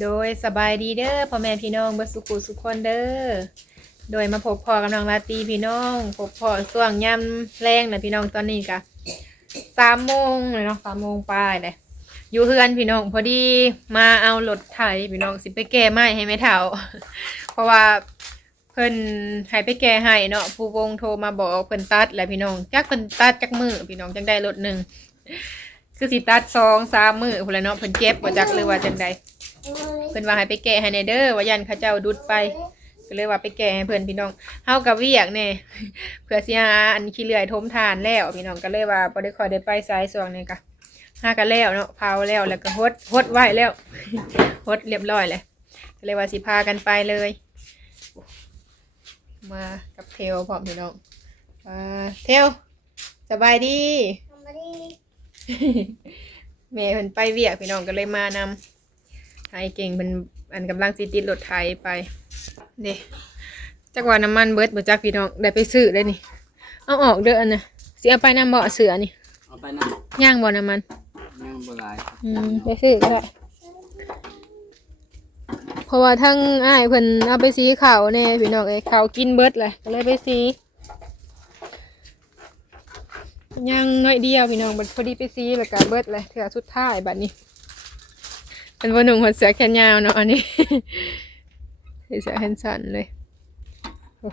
โดยสบายดีเด้อพ่อแม่พี่น้องเบิดสุขุสุขคนเด้อโดยมาพบพอกำลังราตีพี่น้องพบพอส่วงยำแรงนะพี่น้องตอนนี้กะสามโมงเลยเนาะสามโมงปลายเลยอยู่เฮือนพี่น้องพอดีมาเอารถไถพี่น้องสิไปแก้ไม้ให้แม่เฒ่า เพราะว่าเพิ่นให้ไปแก้ให้เนาะผู้วงโทรมาบอกเพิ่นตัดแหละพี่น้องจักเพิ่นตัดจักมือพี่น้องจังได้รถหนึ่งคือสิตัดสองสามมือพุ่นละเนาะเพิ่นเจ็บบ่จักหรือว่าจังใด เพิ่นว่าให้ไปแก้ให้ในเด้อว่ายันเขาเจ้าดุดไปก็เลยว่าไปแก้ให้เพิ่นพี่น้องเฮากับเวียกแน่เผื่อสิหาอันขี้เลื่อยทมทานแล้วพี่น้องก็เลยว่าบ่ได้ค่อยได้ไปสายสวงนี่กะหากันแล้วเนาะเผาแล้วแล้วก็ฮดฮดไว้แล้วฮดเรียบร้อยเลยก็เลยว่าสิพากันไปเลย มากับเทลพร้อมพี่น้องอ่าเทลสบายดีแม่เพิ่นไปเวียกพี่น้องก็เลยมานำ ไทยเก่งเป็นอันกำลังสิติดรถไทยไปเด้จักว่าน้ำมันเบิดบ่จักพี่น้องได้ไปซื้อได้นี่ เอาออกเด้ออันน่ะสิเอาไปนำบ่เสือนี่เอาไปนั่งย่างบ่น้ำมันนั่งโบราณอืมไปซื้อก็ได้เพราะว่าทั้งอ้ายเพิ่นเอาไปสีขาวแน่พี่น้องเอ้ยขาวกินเบิดเลยก็เลยไปสีย่างน้อยเดียวพี่น้องบัดพอดีไปสีแล้วก็เบิดเลยเถื่อสุดท้ายบัดนี้ เป็นวันหนุ่มหัวเสือแขนยาวเนาะอันนี้เสือแขนสั้นเลยโอ้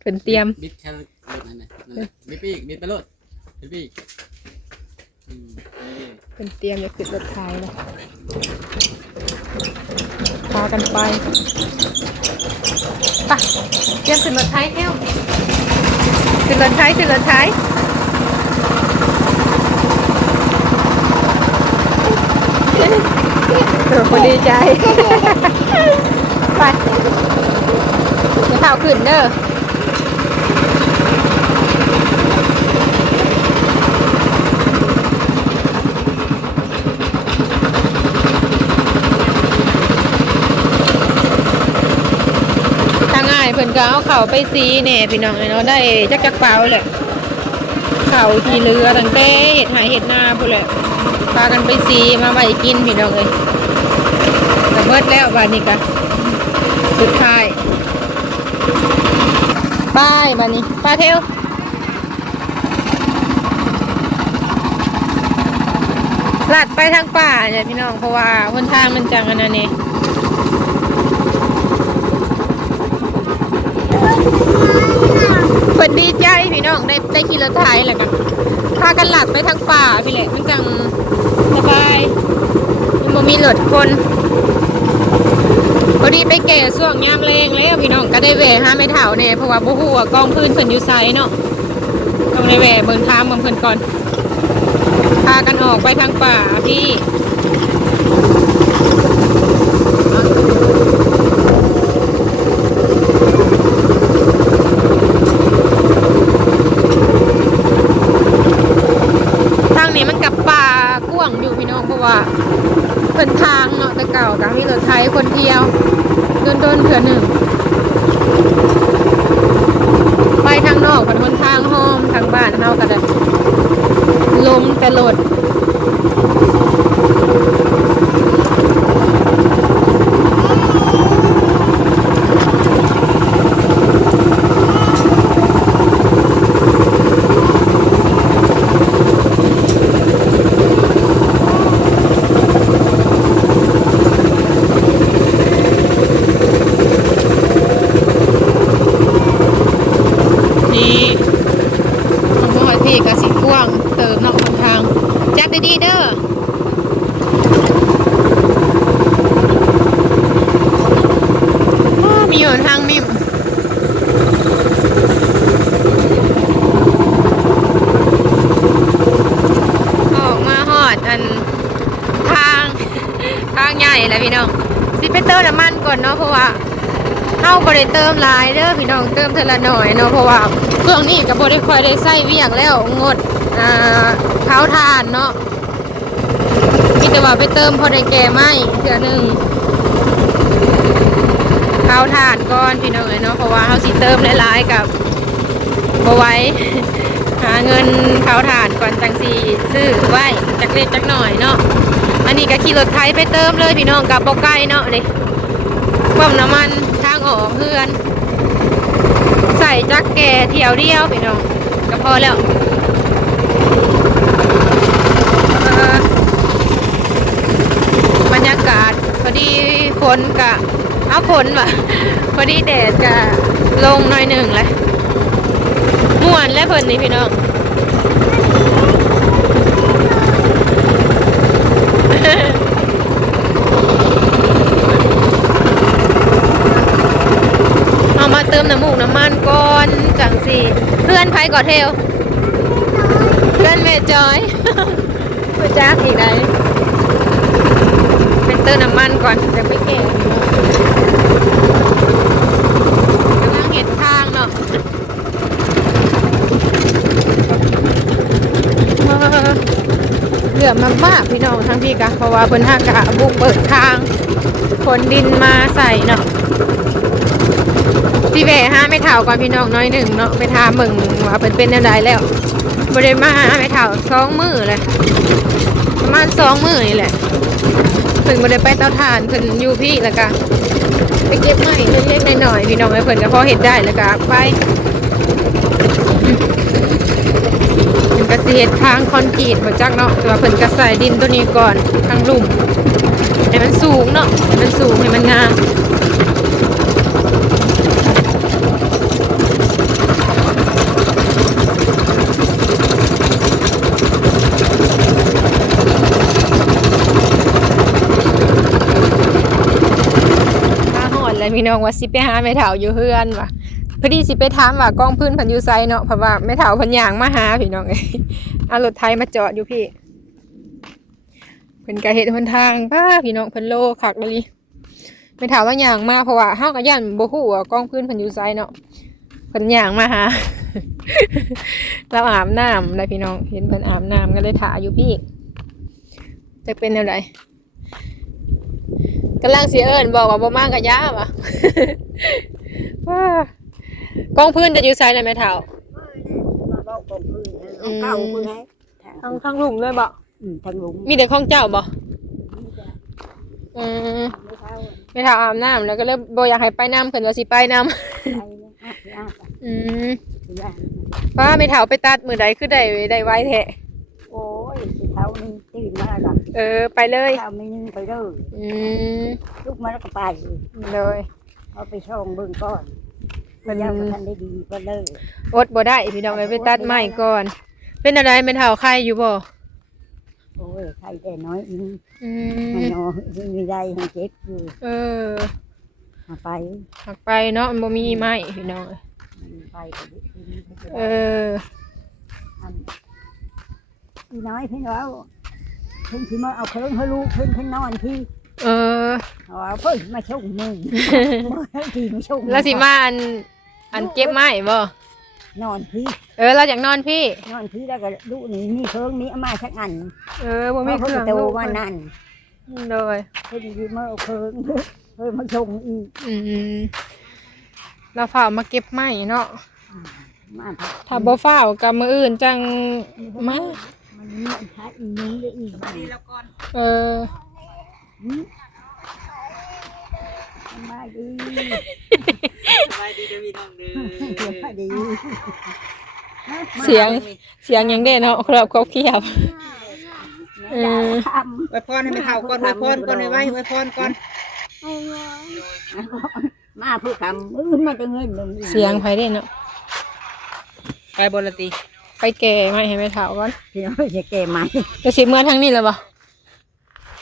เป็นเตรียมบิดแค่รถนั่นน่ะนั่นน่ะบิดปีกบิดไปรถบิดปีกอืมนี่เป็นเตรียมจะขึ้นรถไทยเลยพากันไปไปะเตรียมขึ้นรถไทยเที่ยวขึ้นรถไทยขึ้นรถไทย เออคนดีใจ ไปจะเท้าขึ้นเด้อทางง่ายเพิ่นก็เอาเข่าไปซีแหน่ยพี่น้องเนาะได้จักจักเปล่าแหละ เข่าที่เรือตั้งแต่เห็ดหายเห็ดนาพุ่นแหละพากันไปซีมาไว้กินพี่น้องเอ้ยแต่เบิดแล้วบานนี้ก็สุดท้ายป้ายบานนี้ป้าเทวลัดไปทางป่าเนี่ยพี่น้องเพราะว่าหนทางมันจังอันนั้นนี่เพิ่น ดีใจพี่น้องได้ได้ขี่รถไถแหละกันพากันหลัดไปทางป่าพี่แหละมันจังสบายมันบ่มีรถคนพอดีไปแก่ส่วงยามแรงแล้วพี่น้องก็ได้แหวะหาไม่เท่าเนี่ยเพราะว่าบ่ฮู้ว่ากองพื้นเพิ่นอยู่ไสเนาะต้องได้แหวะเบิ่งทางเบิ่งเพิ่นก่อนพากันออกไปทางป่าพี่ ทางนี้มันกับป่ากว้างอยู่พี่น้องเพราะว่าเพิ่นทาง เนาแต่เก่ากับมีรถไทยคนเที่ยวโดนโดนๆเถื่อหนึ่ง ไปทางนอกพันคนทางห้อมทางบ้านเฮาก็ได้ลมแต่รถนี่มะม่วงที่กระสีกว้างเติมเนอกทาง จับดีๆเด้ออ้อมีหนทางนิ่ม ออกมาหอดอันทาง ทางใหญ่แหล้วพี่น้องสิไปเติมน้ำมันก่อนเนาะเพราะว่าเฮา บ่ได้เติมลายเด้อพี่น้องเติมเท่าละหน่อยเนาะเพราะว่าช่วงนี้ก็บ่ได้ค่อยได้ใช้เวียกแล้วงดอ่าเผาถ่านเนาะมีแต่ว่าไปเติมพอได้แก่ไหมเทื่อหนึ่งาถ่านก่อนพี่น้องเอ้ยเนาะเพราะว่าเฮาสิเติมหลายๆกับบ่ไว้หาเงินเขาถ่านก่อนจังสีซื้อไว้จักเล็กจักหน่อยเนาะอันนี้ก็ขี่รถไถไปเติมเลยพี่น้องกับบ่ไกลเนาะนี่ปั๊มน้ำมัน ทางเพื่อน ใส่จักแก่เที่ยวเดียวพี่น้องก็พอแล้วบรรยากาศพอดีฝนกะเอาฝนว่ะพอดีแดดกะลงหน่อยหนึ่งเลยม่วนและเพิ่นนี่พี่น้อง เอามาเติม น้ำมูกน้ำมันก่อนจังสิเพื่อนไผก่อเทลเพื่อนเมจอยไปจ้าอีกไดเป็นเติมน้ำมันก่อนจะไปเก่งกำลังเห็นทางเนาะเหลือมามากพี่น้องทั้งพี่กะเพราะว่าเพิ่นห้างกะบุกเปิดทางขนดินมาใส่เนาะ พี่เวห้าไม่เท่าก่อนพี่น้องน้อยหนึ่งเนาะไปทามมึงว่าเป็นเป็นแนวใดแล้วบริมาหาไม่เท่าสองมือเลยประมาณสองมือนี่แหละเพิ่งบริไปเตาถ่านเพิ่นยูพี่แล้วก็ไปเก็บไม้เล็กๆหน่อยๆพี่น้องไอ้เพิ่นก็พอเห็ดได้แล้วก็ไปเป็นกระเสียทางคอนกรีตมาจักเนาะแต่ว่าเพิ่นก็ใส่ดินตัวนี้ก่อนทางหลุมให้มันสูงเนาะให้มันสูงให้มันงาม มาหอนเลย พี่น้องว่าสิไปหาแม่เฒ่าอยู่เฮือนว่ะพอดีสิไปถามว่ากองพื้นพันยูไซเนาะเพราะว่าแม่เฒ่าพันยางมาหาพี่น้องเอ้เอารถไทยมาจอดอยู่พี่เพิ่นก็เฮ็ดหนทางป้าพี่น้องเพิ่นโลคักเลยแม่เฒ่าว่าย่างมาเพราะว่าเฮาก็ย่านบ่ฮู้ว่ากองพื้นเพิ่นอยู่ไซเนาะเพิ่นยางมาหาเราอาบน้ำได้พี่น้องเห็นเพิ่นอาบน้ำก็เลยถ่าอยู่พี่จะเป็นอะไร กำลังเสียเอิญบอกว่าบ่มากกับยาว่ะว้ากองพื้นจะอยู่ไซน์ไหมเท้ามาเว้ากองพื้นเอาเก่าพื้นให้ทั้งทั้งหลุมเลยบ่อืมทางหลุมมีแต่ของเจ้าบ่นี่จ้ะอืมไม่เท่าไม่เท้าอาบน้ำแล้วก็เลยบ่อยากให้ไปน้ำเพิ่นว่าสิไปน้ไปเนี่ยอาบอาบำอืมอะป้าไม่เท้าไปตัดมือใดคือได้ได้ไว้แท้ โอ้ยสิเท่านึงตื่นมาแล้วเออไปเลยเท่าไม่นึงไปเลยอืมลูกมาแล้วก็ไปเลยเอาไปช่องเบิ่งก่อนพยายามทันได้ดีก็เลยอดบ่ได้พี่น้องเลยไปตัดไม้ก่อน เป็นอะไรไม่เท้าใครอยู่บ่โอ้ยใครแต่น้อยอิงอืมันมนอมีได้ให้เจ็บอยู่เออเอาไปหักไปเนาะมันบ่มีไม้พี่น้องเอ้ยไปก็ดีเออ อันอีน้อยเพิ่นว่าเพิ่นสิมาเอาเครื่องให้ลูกเพิ่นเพิ่นนอนที่เออเอาว่าเพิ่นมาชงมึงที่มาชงแล้วสิมาอันอันเก็บไม้บ่นอนที่ เออเราอยากนอนพี่ นอนที่แล้วก็ลูกนี่มีเครื่องนี้เอามาสักอัน เออบ่มีเครื่องโตลูกว่านั่นเลยเพิ่นสิมาเอาเครื่องเพิ่นมาชงอีกอืมเราฝ้าวมาเก็บไม้เนาะมาพักถ้าบ่ฝ้าวกับมืออื่นจังมา มันมีอันท้ายอีนี้ได้อีกดีแล้วเออสบายดีสบายดีเด้อพี่น้องเด้อสบายดีเสียงเสียงยังได้เนาะครับเขาเขียบเออไว้พรให้ไม่เท่าก่อนไว้พรก่อนไว้ไว้ไว้พรก่อนำมาเพื่อทำอื่นมาจะเงินเสียงไผได้เนาะไปบนละตี ไปแก่ไม้ให้แม่เฒ่าก่อนเดี๋ยวจะแก้ใหม่จะสิเมื่อทางนี้แล้วบ่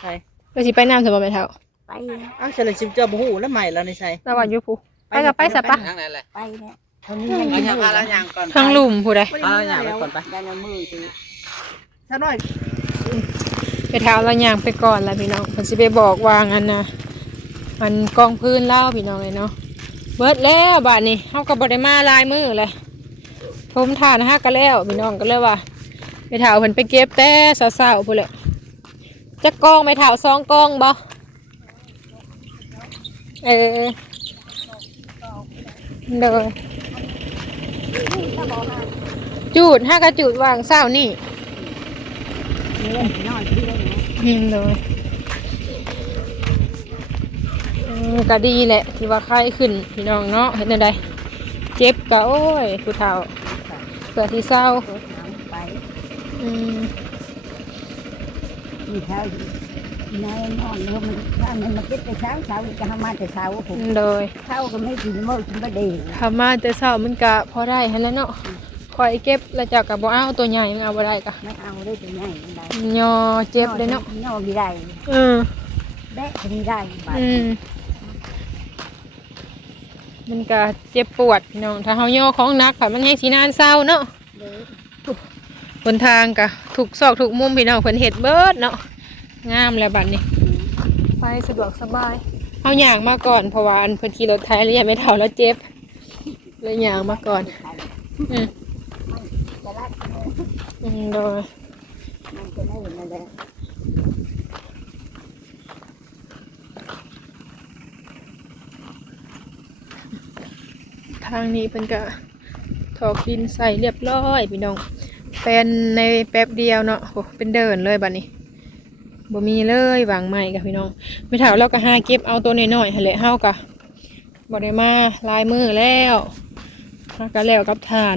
ไปจะสิไปน้ำซะบ่แม่เฒ่าไปอ้าวเฉลยชิมเจ้าบ่ฮู้แล้วใหม่แล้วนี่ใช่เราว่าอยู่ผู้ไปกับไปซะปะทางไหนแหละไปเนี่ยเท่านี้ยังเอากินอย่างอยู่พาแล้วอย่างก่อนทางหลุมผู้ใดพาแล้วอย่างไปก่อนไปยันเอามือสิซะหน่อยไปเท้าเราย่างไปก่อนแล้วพี่น้องเพิ่นสิไปบอกวางอันน่ะมันกองพื้นเล่าพี่น้องเลยเนาะเบิดแล้วบาดนี้เฮาก็บ่ได้มาลายมือเลย ทมทานฮักก็แล้วพี่น้องก็เลยว่าไปเท้าเพิ่นไปเก็บแต่เช้าๆพุ่นแหละจักองไปเท้าสองกองบ่เออโดยนี่ก็บอกมาจูดห้ากระจูดวางเศร้านี่นี่เลยก็ดีแหละที่ว่าไข้ขึ้นพี่น้องเนาะเห็นอะได้เจ็บก็โอ้ยผู้เฒ่า เกิดที่เศร้ารถน้ำไปอืมมีเช้าในนอนแล้วมันถ้ามันมาคิดแต่เช้าเช้าจะทำมาแต่เช้าผมโดยเช้าก็ไม่กินมื้อกินบะเดีทำมาแต่เศร้ามันก็พอได้หันแหล้วเนาะคอยเก็บแล้วเจากกับบ่เอาตัวใหญ่มันเอาบ่ได้กะไม่เอาได้ตัวใหญ่ไม่ได้ยอเจ็บเลยเนาะนอนไม่ได้เออแบะก็ไม่ได้บาดอืม มันก็เจ็บปวดพี่น้อง ถ้าเฮาย่อของหนักค่ะมันแห้งสีนานเศร้าเนาะเลยบนทางกะถูกซอกถูกมุมพี่น้องเพิ่นเฮ็ดเบิดเนาะ งามแล้วบัดนี้ ไปสะดวกสบายเอาอย่างมาก่อนเพราะว่าอันเพิ่นขี่รถไถแล้วยังไม่เท่าแล้วเจ็บเลยอย่างมาก่อนอืมจะรัดอืมโดย มันจะได้นั่นแหละ ทางนี้เพิ่นก็ถอกดินใส่เรียบร้อยพี่น้องเป็นในแป๊บเดียวเนาะโหเป็นเดินเลยบัดนี้บ่มีเลยวางใหม่กับพี่น้องไม่เท่าเราก็หาเก็บเอาตัวน้อยๆหั่นแหละเฮากะบ่ได้มาลายมือแล้วหาก็แล้วกับทาน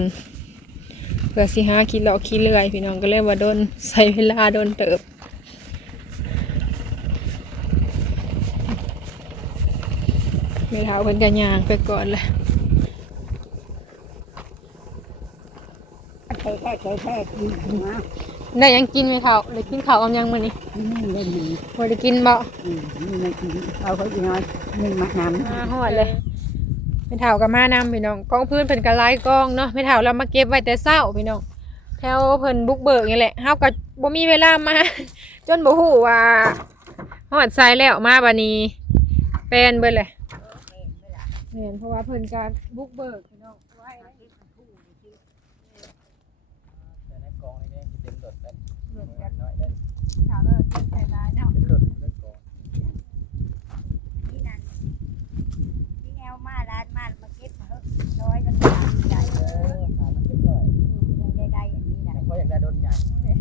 เพื่อสิหาคิดเลาะคิดเลื่อย พี่น้องก็เลยว่าโดนใส่เวลาโดนเติบไม่เท่าเพิ่นก็ย่างไปก่อนเลย แค่แค่แค่แค่กินหัวได้หยังกินไหมเท่าได้กินข้าวกับยังมื้อนี้นี่เล่นนี่บ่ได้กินบ่อืมนี่มันกินเอาเขาอีน้อยนี่งมะน้ำมาฮอดเลยไม่เท่ากับมานำพี่น้องกองพื้นเพิ่นก็หลายกองเนาะไม่เท่าเรามาเก็บไว้แต่เช้าพี่น้องแถวเพิ่นบุกเบิกนี่แหละเฮาก็บ่มีเวลามา จนบ่ฮู้ว่าฮอดไซแล้วมาบัดนี้เป็นเบิดเลยแม่นเพราะว่าเพิ่นก็บุกเบิกพี่น้องไว้แล้ว แต่ในกองนี่เนี่ยสิเต็มรถกันน้อยได้ ขาวเลยใส่ลายเนาะนี่นั่นที่แนวมาร้านมามาเก็บเถอะร้อยกันตามใหญ่เออถามมันเรียบร้อยยังได้ได้อันนี้นะแต่ก็อยากได้โดนใหญ่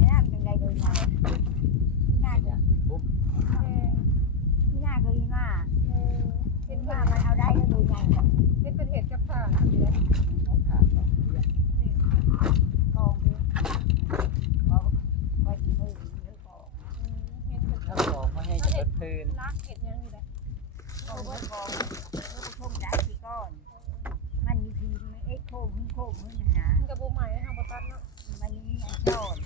น้ำยังได้โดยมาที่หน้าจะปุ๊บที่หน้าก็มีมาเป็นมามันเอาได้ก็โดยใหญ่กว่เฮ็ดเป็นเห็ดกับข้าวนาะ กองเพื่อก็ก็ดีมือมือกอง ถ้าของมา ให้จะเบิดคืนรักเห็ดยังนี่แหละกองกองเพื่อชมได้ที่ก้อน มันมีทีมันเอ็กโคมโคมมันหามันกับบ่ใหม่เฮาบ่ตัดเนาะมันมีอันจอน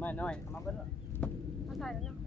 ไม่น้อย มาเบิ้ลเ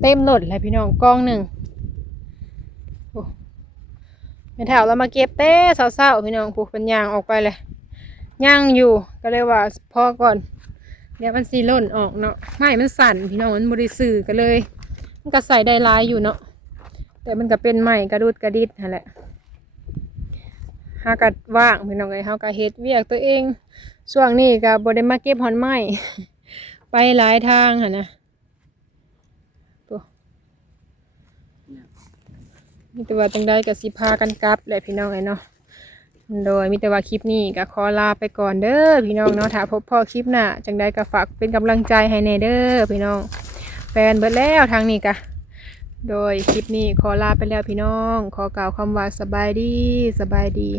เต็มรถเลยพี่น้องกองหนึ่งโอ้ไม่เท่าเรามาเก็บเต้เศร้าๆพี่น้องผูกเป็นยางออกไปเลยย่างอยู่ก็เลยว่าพอก่อน เดี๋ยวมันสีล่นออกเนาะไม่มันสั่นพี่น้องมันบริสื่อกันเลย มันก็ใส่ได้ลายอยู่เนาะแต่มันก็เป็นใหม่กระดุดกระดิดนั่นแหละหากัดว่างพี่น้องไอ้เฮาก็เฮ็ดเวียกตัวเองช่วงนี้ก็บ่ได้มาเก็บหอนไม้ไปหลายทางหั่นนะ มีแต่ว่าจังได้กับสิพากันกลับแหละพี่น้องไอ้เนาะโดยมีแต่ว่าคลิปนี้ก็ขอลาไปก่อนเด้อพี่น้องเนาะถ้าพบพ่อคลิปหน้าจังได้ก็ฝากเป็นกำลังใจให้แน่เด้อพี่น้องแฟนเบิดแล้วทางนี้กะโดยคลิปนี้ขอลาไปแล้วพี่น้อง ขอกล่าวคำว่าสบายดีสบายดี